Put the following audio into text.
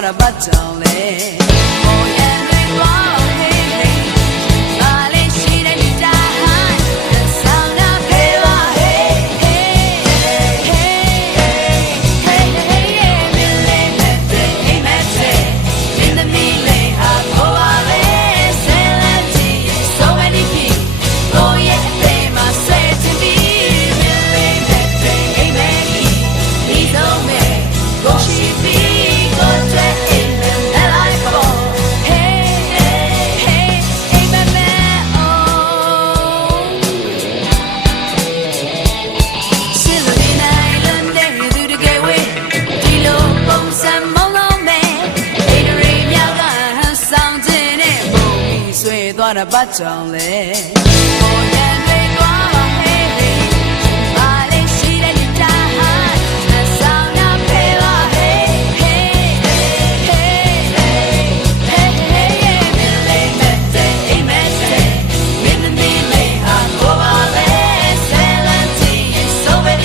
သွားတာဘာကြောင့်လဲမော်ရန်တွေသွားဟေးဟေးမာလေးရှိတဲ့ဒီတာဟိုင်းဆောင်းနာဖေးပါဟေးဟေးဟေးဟေးဟေးဟေးမင်းလေးမဲ့တဲ့အိမ်မဲ့တဲ့မင်းသမီးလေးဟာကိုပါလေဆယ်လက်ကြီး so many people ကိုရဲ့အသေးမှာဆွဲချင်ပြီးမင်းလေးမဲ့တဲ့အိမ်မဲ့ကြီးဒီဆုံးမဲ့ကိုရှိပြီးကိုတွေ့အိမ်မဲ့လိုက်ပေါ် hey hey hey အိမ်မဲ့မဲ့ oh ရှင်းလို့နေနိုင်လို့နေသူတကယ်ဝေးဒီလိုပုံစံမလုံးမဲ့အိမ်တွေမြောက်ကဟန်ဆောင်ခြင်းနဲ့ပုံပြီးဆွဲသွားတာဘာကြောင့်လဲ